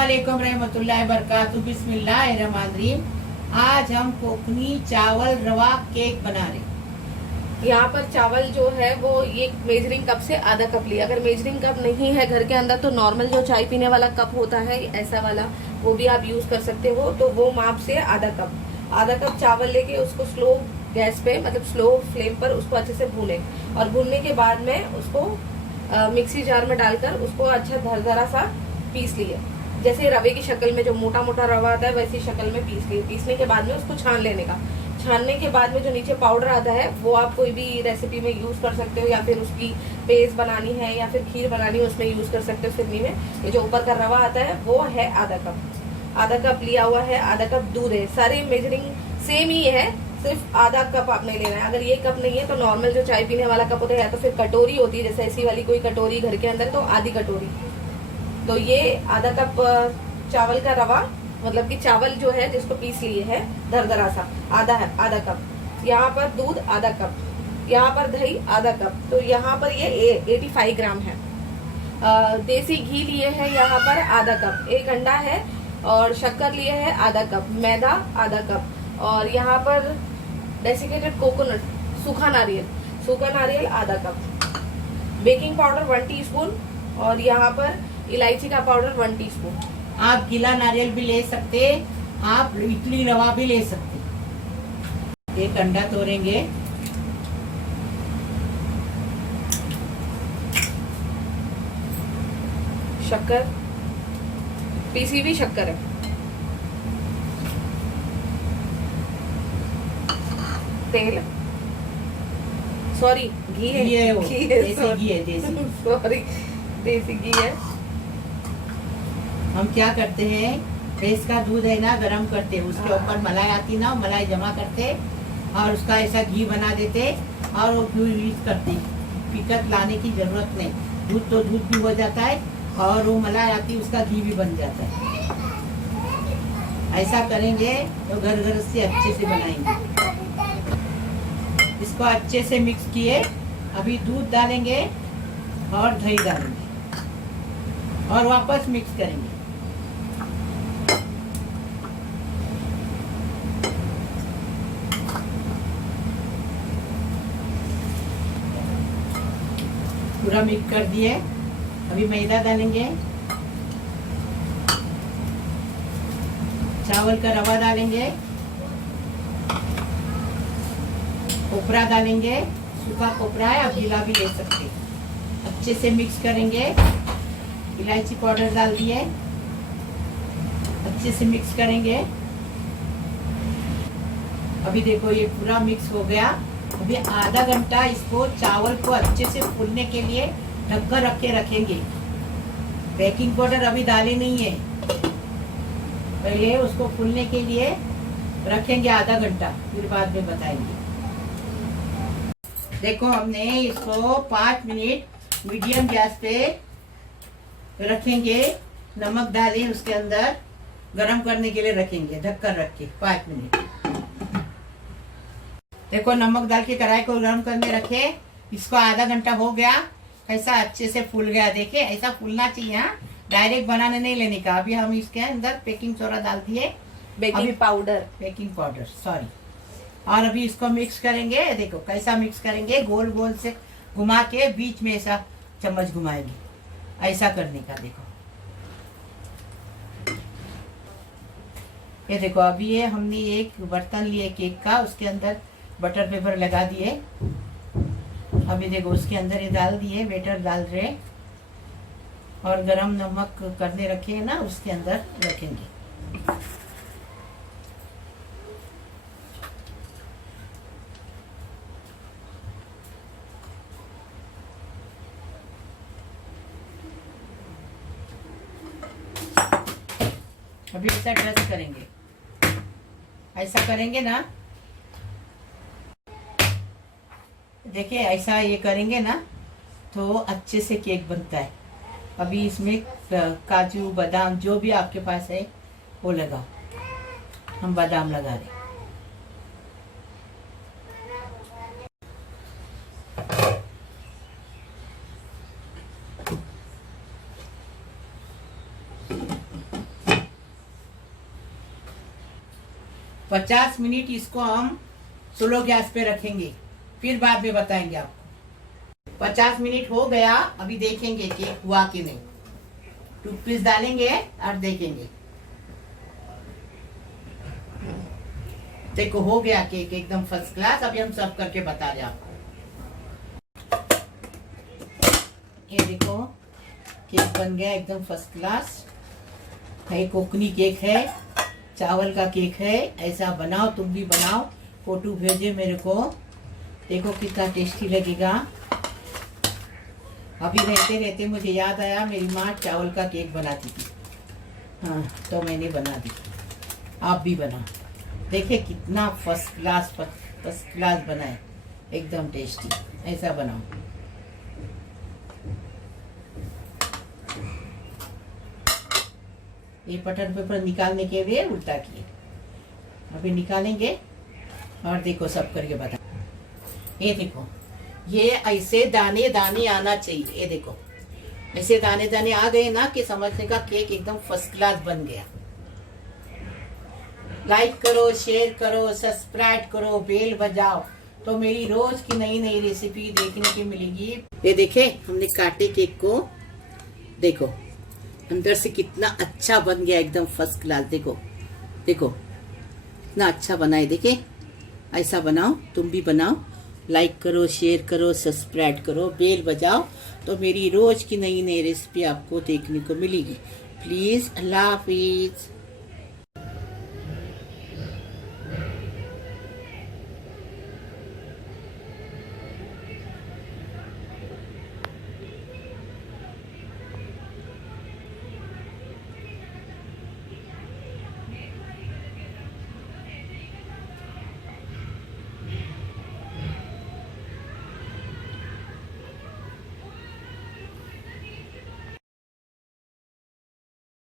अस्सलामुअलैकुम रहमतुल्लाहि बरकातहू बिस्मिल्लाहिर्रहमानिर्रहीम। आज हम कोकनी चावल रवा केक बना रहे हैं। यहाँ पर चावल जो है वो ये मेजरिंग कप से आधा कप लिया। अगर मेजरिंग कप नहीं है घर के अंदर तो नॉर्मल जो चाय पीने वाला कप होता है ऐसा वाला, वो भी आप यूज कर सकते हो। तो वो माप से आधा कप चावल लेके उसको स्लो गैस पे, मतलब स्लो फ्लेम पर उसको अच्छे से भूने, और भूनने के बाद में उसको मिक्सी जार में डालकर उसको अच्छा दरदरा सा पीस लिए। जैसे रवे की शक्ल में जो मोटा मोटा रवा आता है वैसी शक्ल में पीस लिए। पीसने के बाद में उसको छान लेने का। छानने के बाद में जो नीचे पाउडर आता है वो आप कोई भी रेसिपी में यूज कर सकते हो, या फिर उसकी पेस्ट बनानी है या फिर खीर बनानी है उसमें यूज कर सकते हो फिरनी में। ये जो ऊपर का रवा आता है वो है आधा कप लिया हुआ है। आधा कप दूध है। सारी मेजरिंग सेम ही है, सिर्फ आधा कप आपने लेना है। अगर ये कप नहीं है तो नॉर्मल जो चाय पीने वाला कप होता है, या तो फिर कटोरी होती है जैसे ऐसी वाली कोई कटोरी घर के अंदर, तो आधी कटोरी। तो ये आधा कप चावल का रवा, मतलब कि चावल जो है जिसको पीस लिए है दरदरा सा, आधा कप। यहाँ पर दूध आधा कप, यहाँ पर दही आधा कप। तो यहाँ पर ये 85 ग्राम है। देसी घी लिए है यहाँ पर आधा कप, एक अंडा है, और शक्कर लिए है आधा कप, मैदा आधा कप, और यहाँ पर डेसिकेटेड कोकोनट सूखा नारियल आधा कप, बेकिंग पाउडर 1 टीस्पून, और यहाँ पर इलायची का पाउडर 1 टीस्पून। आप गीला नारियल भी ले सकते, आप इडली रवा भी ले सकते। एक अंडा तोड़ेंगे, शक्कर, पीसी हुई शक्कर है, तेल, सॉरी घी है, देसी घी है देसी। सॉरी देसी घी है। हम क्या करते हैं, भैंस का दूध है ना, गरम करते, उसके ऊपर मलाई आती ना, मलाई जमा करते और उसका ऐसा घी बना देते और वो घी यूज करते। पिकत लाने की जरूरत नहीं, दूध तो दूध भी हो जाता है और वो मलाई आती उसका घी भी बन जाता है। ऐसा करेंगे तो घर घर से अच्छे से बनाएंगे। इसको अच्छे से मिक्स किए, अभी दूध डालेंगे और दही डालेंगे और वापस मिक्स करेंगे। पूरा मिक्स कर दिए, अभी मैदा डालेंगे, चावल का रवा डालेंगे, कोपरा डालेंगे, सूखा कोपरा है, आप गीला भी ले सकते। अच्छे से मिक्स करेंगे, इलायची पाउडर डाल दिए, अच्छे से मिक्स करेंगे। अभी देखो ये पूरा मिक्स हो गया। अभी आधा घंटा इसको चावल को अच्छे से फूलने के लिए ढककर रख के रखेंगे। बेकिंग पाउडर अभी डाले नहीं है, पहले उसको फूलने के लिए रखेंगे आधा घंटा, फिर बाद में बताएंगे। देखो हमने इसको 5 मिनट मीडियम गैस पे रखेंगे। नमक डालें उसके अंदर, गरम करने के लिए रखेंगे ढककर रख के 5 मिनट। देखो नमक डाल के कढ़ाई को गरम करने रखे, इसको आधा घंटा हो गया। कैसा अच्छे से फूल गया, देखिए ऐसा फूलना चाहिए। हाँ, डायरेक्ट बनाने नहीं लेने का। अभी हम इसके अंदर बेकिंग सोडा डाल दिए, बेकिंग पाउडर सॉरी। और अभी इसको मिक्स करेंगे। देखो कैसा मिक्स करेंगे, गोल गोल से घुमा के बीच में ऐसा चम्मच घुमाएंगे, ऐसा करने का। देखो ये देखो, अभी ये हमने एक बर्तन लिए केक का, उसके अंदर बटर पेपर लगा दिए। अभी देखो उसके अंदर ये डाल दिए, बेटर डाल रहे, और गरम नमक करने रखे है ना उसके अंदर रखेंगे। अभी ऐसा ड्रेस करेंगे, ऐसा करेंगे ना, देखिए ऐसा ये करेंगे ना तो अच्छे से केक बनता है। अभी इसमें काजू बादाम जो भी आपके पास है वो लगाओ। हम बादाम लगा रहे। 50 मिनट इसको हम स्लो गैस पे रखेंगे, फिर बाद में बताएंगे आपको। 50 मिनट हो गया, अभी देखेंगे केक हुआ कि नहीं। टूथपिक डालेंगे और देखेंगे। देखो हो गया केक एकदम फर्स्ट क्लास। अभी हम सर्व करके बता रहे आपको। ये देखो केक बन गया एकदम फर्स्ट क्लास। है कोकनी केक है, चावल का केक है। ऐसा बनाओ, तुम भी बनाओ, फोटो भेजे मेरे को। देखो कितना टेस्टी लगेगा। अभी रहते रहते मुझे याद आया, मेरी माँ चावल का केक बनाती थी। हाँ, तो मैंने बना दी। आप भी बनाओ। देखिए कितना फर्स्ट क्लास बना है, एकदम टेस्टी। ऐसा बनाओ। ये बटर पेपर निकालने के लिए उल्टा किए। अभी निकालेंगे और देखो सब करके बता। ये देखो, ये ऐसे दाने दाने आना चाहिए। ये देखो ऐसे दाने दाने आ गए ना कि समझने का केक एकदम फर्स्ट क्लास बन गया। लाइक करो, शेयर करो, सब्सक्राइब करो, बेल बजाओ, तो मेरी रोज की नई नई रेसिपी देखने की मिलेगी। ये देखे हमने काटे केक को, देखो अंदर से कितना अच्छा बन गया, एकदम फर्स्ट क्लास। देखो देखो कितना अच्छा बना है। देखे ऐसा बनाओ, तुम भी बनाओ। लाइक करो, शेयर करो, सब्सक्राइब करो, बेल बजाओ, तो मेरी रोज की नई नई रेसिपी आपको देखने को मिलेगी। प्लीज, अल्लाह हाफिज।